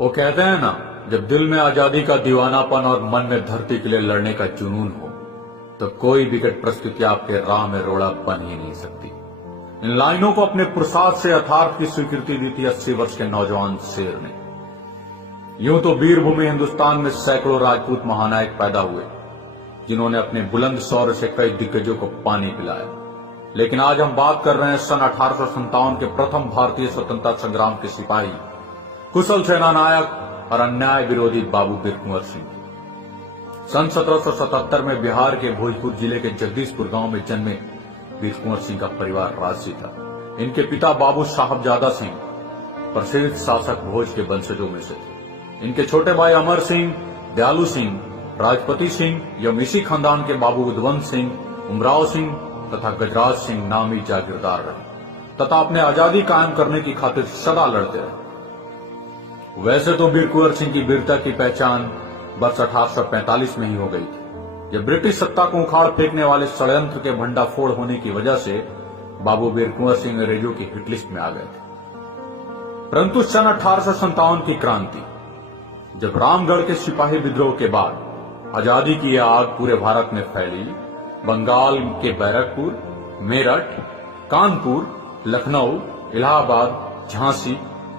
वो कहते हैं ना, जब दिल में आजादी का दीवानापन और मन में धरती के लिए लड़ने का जुनून हो तो कोई विकट परिस्थिति आपके राह में रोड़ा बन ही नहीं सकती। इन लाइनों को अपने पुरुषार्थ से यथार्थ की स्वीकृति दी थी 80 वर्ष के नौजवान शेर ने। यूं तो वीरभूमि हिंदुस्तान में सैकड़ों राजपूत महानायक पैदा हुए जिन्होंने अपने बुलंद शौर्य से कई दिग्गजों को पानी पिलाया, लेकिन आज हम बात कर रहे हैं सन 1857 के प्रथम भारतीय स्वतंत्रता संग्राम के सिपाही, कुशल सेना नायक और अन्याय विरोधी बाबू वीर कुंवर सिंह। सन 1777 में बिहार के भोजपुर जिले के जगदीशपुर गांव में जन्मे वीर कुंवर सिंह का परिवार राजसी था। इनके पिता बाबू साहबजादा सिंह प्रसिद्ध शासक भोज के वंशजों में से थे। इनके छोटे भाई अमर सिंह, दयालु सिंह, राजपति सिंह एवं इसी खानदान के बाबू उदवंत सिंह, उमराव सिंह तथा गजराज सिंह नामी जागीरदार रहे तथा अपने आजादी कायम करने की खातिर सदा लड़ते रहे। वैसे तो वीर कुंवर सिंह की वीरता की पहचान वर्ष 1845 में ही हो गई थी, जब ब्रिटिश सत्ता को उखाड़ फेंकने वाले षड्यंत्र के भंडाफोड़ होने की वजह से बाबू वीर कुंवर सिंह अंग्रेजों की हिटलिस्ट में आ गए थे। परंतु सन 1857 की क्रांति, जब रामगढ़ के सिपाही विद्रोह के बाद आजादी की यह आग पूरे भारत में फैली, बंगाल के बैरकपुर, मेरठ, कानपुर, लखनऊ, इलाहाबाद, झांसी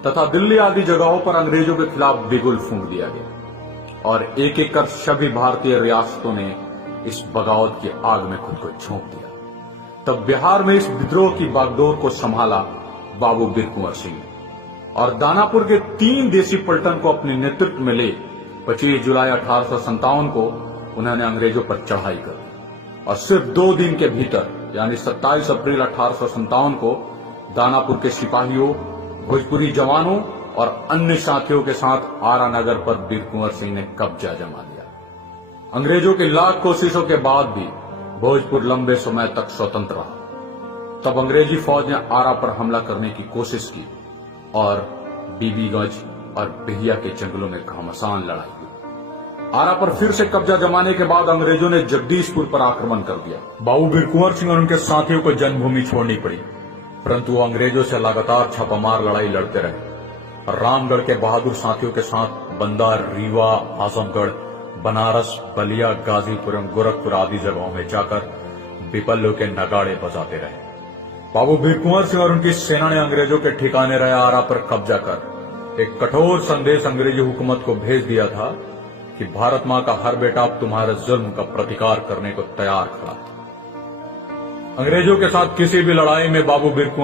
तथा दिल्ली आदि जगहों पर अंग्रेजों के खिलाफ बिगुल फूंक दिया गया और एक एक कर सभी भारतीय रियासतों ने इस बगावत की आग में खुद को झोंक दिया। तब बिहार में इस विद्रोह की बागडोर को संभाला बाबू वीर कुंवर सिंह और दानापुर के 3 देसी पलटन को अपने नेतृत्व में ले 25 जुलाई 1857 को उन्होंने अंग्रेजों पर चढ़ाई कर दी और सिर्फ 2 दिन के भीतर यानी 27 अप्रैल 1857 को दानापुर के सिपाहियों, भोजपुरी जवानों और अन्य साथियों के साथ आरा नगर पर वीर कुंवर सिंह ने कब्जा जमा लिया। अंग्रेजों की लाख कोशिशों के बाद भी भोजपुर लंबे समय तक स्वतंत्र रहा। तब अंग्रेजी फौज ने आरा पर हमला करने की कोशिश की और बीबीगंज और बिहिया के जंगलों में घमासान लड़ाई हुई। आरा पर फिर से कब्जा जमाने के बाद अंग्रेजों ने जगदीशपुर पर आक्रमण कर दिया। बाबू वीर कुंवर सिंह और उनके साथियों को जन्मभूमि छोड़नी पड़ी, परंतु वो अंग्रेजों से लगातार छापामार लड़ाई लड़ते रहे और रामगढ़ के बहादुर साथियों के साथ बंदा, रीवा, आजमगढ़, बनारस, बलिया, गाजीपुर एवं गोरखपुर आदि जगहों में जाकर विपल्यों के नगाड़े बजाते रहे। बाबू वीर कुंवर सिंह और उनकी सेना ने अंग्रेजों के ठिकाने रहे आरा पर कब्जा कर एक कठोर संदेश अंग्रेजी हुकूमत को भेज दिया था कि भारत मां का हर बेटा अब तुम्हारे जुल्म का प्रतिकार करने को तैयार खड़ा था। अंग्रेजों के साथ किसी भी लड़ाई में बाबू वीर